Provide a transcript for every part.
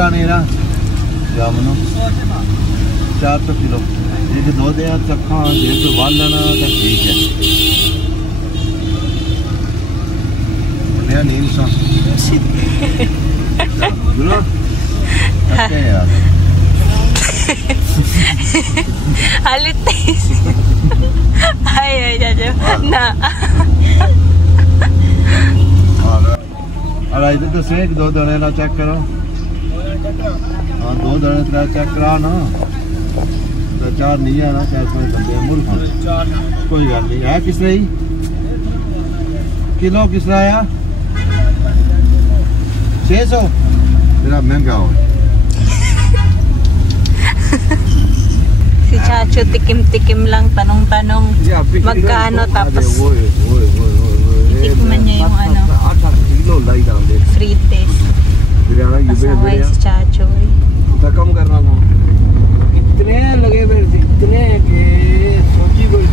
किसरा नहीं ना जामुनो 400 किलो एक दो दे चखा जे तो वाल लेना तो ठीक है नहीं सा बोलो अच्छा यार Halitis. Ay, na. और इधर तो से दो दाने ना चेक करो हाँ दो दाने तेरा चेक करा ना तो चार नहीं है ना कैसे बंदे मुल्क कोई गल नहीं है किस रही किलो किस रहा है 600 तेरा महंगा हो Si Chacho tikim-tikim lang, tanong-tanong magkano tapos itikman niya yung ano free taste. Pasaway si Chacho कम करना था इतने लगे मेरे से इतने कि सोची कोई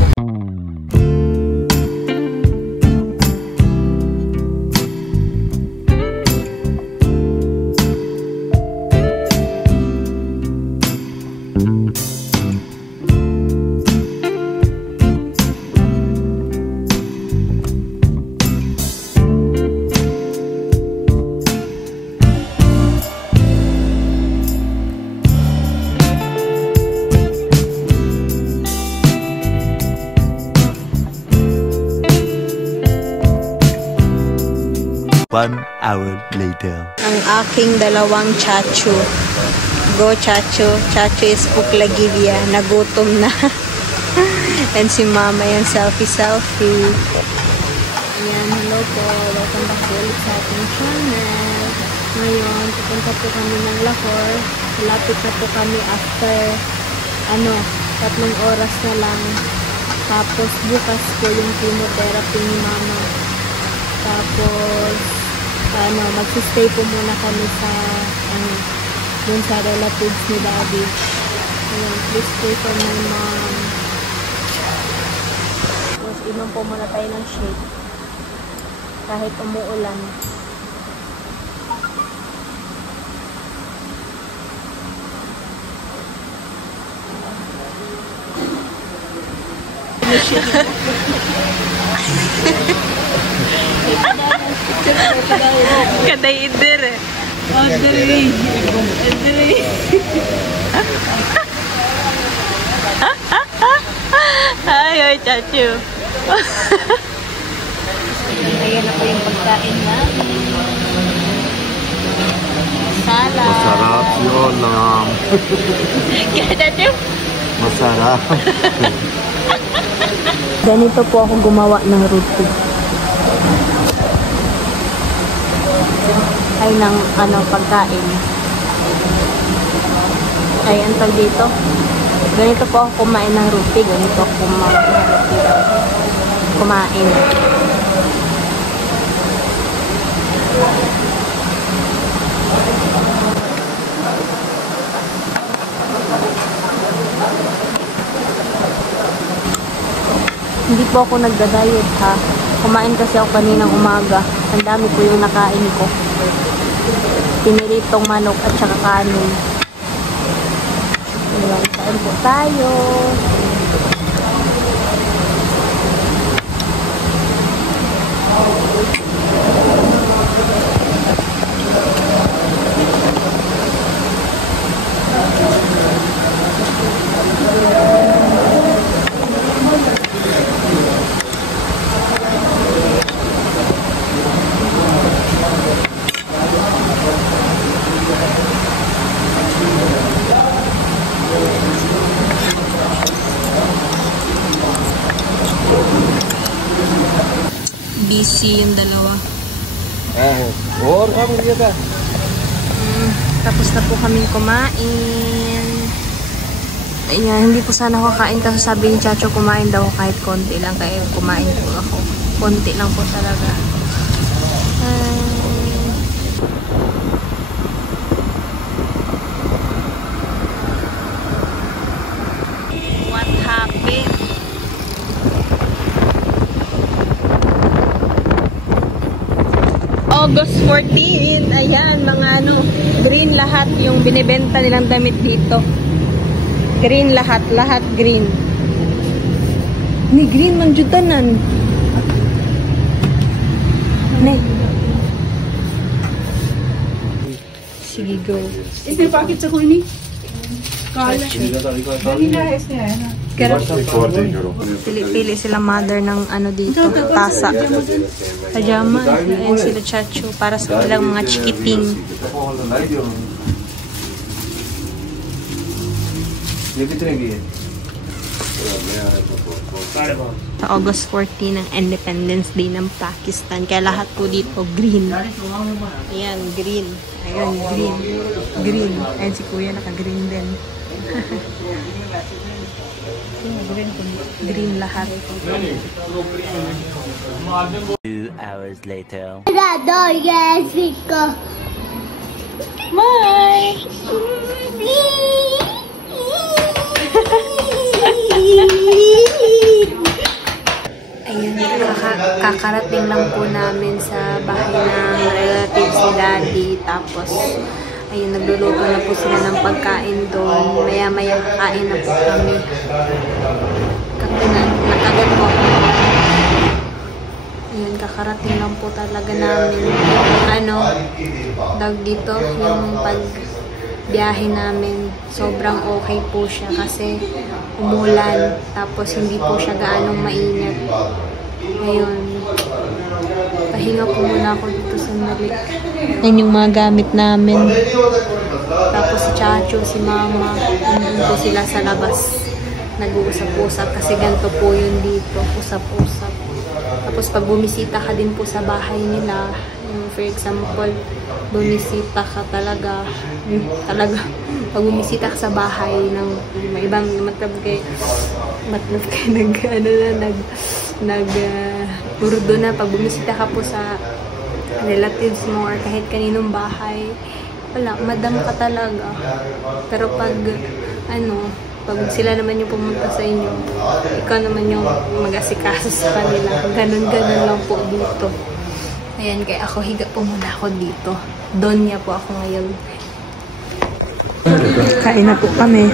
1 hour later. Ang aking dalawang Chacho. Go Chacho. Chacho is Puklagivia. Nagutom na. And si Mama yan selfie. Ayan, hello po. Welcome back ulit sa ating channel. Ngayon, pupunta po kami ng Lahore. Lapit na po kami after 3 oras na lang. Tapos bukas po yung chemotherapy ni Mama. Tapos magsistay po muna kami sa dun sa relatives ni Daddy. Ayan, please pray for my mom. Tapos inom po muna tayo ng shake kahit umuulan. Kada idir eh. Adri. Ay, Chacho. Ayan na po yung pagkain namin. Masala. Masarap yun lang. Kaya Chacho? Masarap. Ganito po ako gumawa ng roti. Ay ng pagkain. Ay antog dito. Ganito po ako kumain ng roti. Ganito ako kumain. Hindi po ako nagda-diet ha. Kumain kasi ako kaninang umaga. Ang dami po yung nakain ko. Piniritong manok at saka kanin. Ayan, kain po tayo. Busy yung dalawa. Tapos na po kaming kumain. Ayan, hindi po sana ako kain kasi sabi ni Chacho kumain daw kahit konti lang. Kaya kumain po ako. Konti lang po talaga. What happened? August 14. Ayan, mga Green lahat yung binibenta nilang damit dito. Green lahat. Lahat green. Ni green man jutanan. Ne. Sige, go. इसमें पैकेट से कोई नहीं Pili-pili sila mother ng ano dito, tasa. Pajama. Ayan sila chacho para sa kanilang mga chikiting. Sa August 14 ang Independence Day ng Pakistan. Kaya lahat po dito green. Ayan, green. Ayan, green. Green. Ayan si kuya naka-green din. Green lahat. 2 hours later. Bye! Ayun, kakarating lang po namin sa bahay ng relatives ni Daddy. Tapos, ayun, nagluluto na po sila ng pagkain doon. Maya-maya kakain na po kami. Nakagat po ako. Ayun, kakarating lang po talaga namin. Dito, yung pagbiyahe namin, sobrang okay po siya kasi umulan. Tapos, hindi po siya gaanong mainit. Ngayon, pahinga po muna ako dito sa Malik. Yan yung mga gamit namin. Tapos si Chacho, si Mama, nandun po sila sa labas. Nag-uusap-usap kasi ganito po yun dito. Usap-usap. Tapos pag bumisita ka din po sa bahay nila, for example, bumisita ka talaga, pag bumisita ka sa bahay ng may ibang matlab kayo burdo na pag bumisita ka po sa relatives mo or kahit kaninong bahay, wala, madam ka talaga. Pero pag pag sila naman yung pumunta sa inyo, ikaw naman yung mag-asikaso sa kanila. Ganun-ganun lang po dito. Ayan, kaya ako higa po muna ako dito. Donya po ako ngayon. Kain na po kami.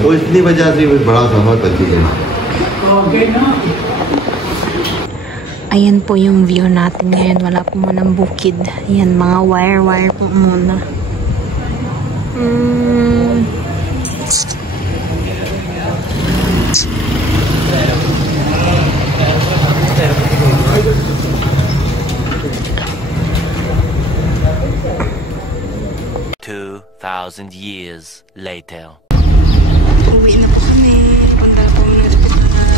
वो इतनी वजह से बड़ा सफर करती है. Ayan po yung view natin ngayon. Wala po munang bukid. Ayan, mga wire-wire po muna. Thousand years later. Uwi na po kami. Punta na po muna sa hospital.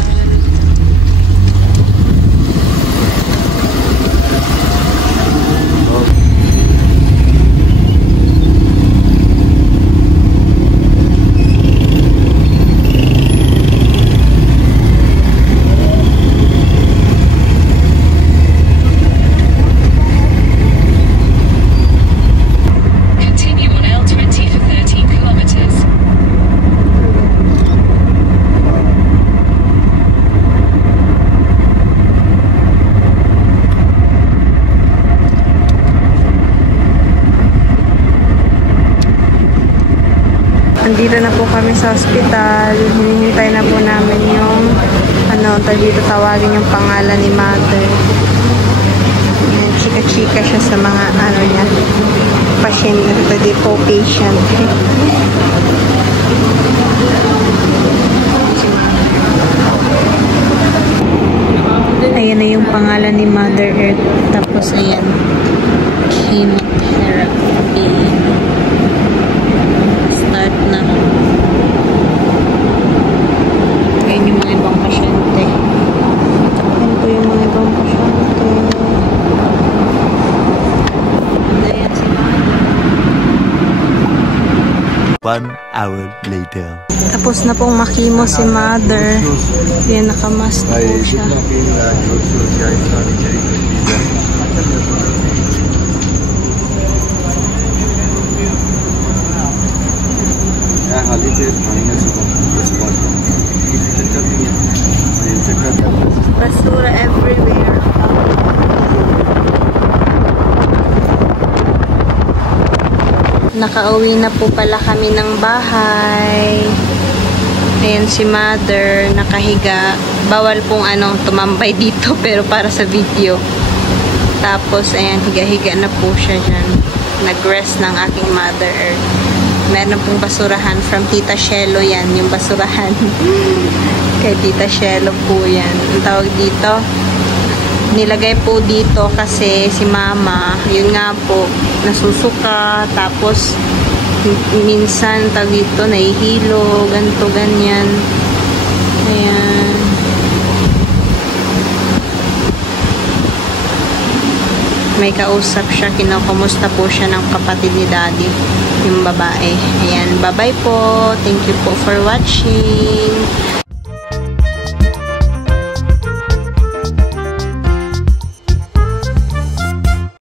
Nandito na po kami sa hospital. Hinihintay na po namin yung dito tawagin yung pangalan ni Mother. Chika-chika siya sa mga niya. Pasyente. Ito po patient. Ayan na yung pangalan ni Mother Earth. Tapos ayan. Chemotherapy. Start na. Ayan yung mga ibang pasyente. Ayan po yung mga ibang pasyente. Ayan si Mother. 1 hour later. Tapos na pong makimo si Mother. Ayan, nakamask po siya. हाली से everywhere. Nakauwi na po pala kami ng bahay. Ayan si mother, nakahiga. Bawal pong tumambay dito, pero para sa video. Tapos, ayan, higa-higa na po siya dyan. Nag-rest ng aking mother. Meron pong basurahan from Tita Shelo yan, yung basurahan. Kay Tita Shelo po yan. Ang tawag dito, nilagay po dito kasi si mama, yun nga po, nasusuka, tapos minsan tawag dito, nahihilo, ganito, ganyan. Ayan. May kausap siya, kinukumusta po siya ng kapatid ni daddy, yung babae. Ayan, bye-bye po. Thank you po for watching.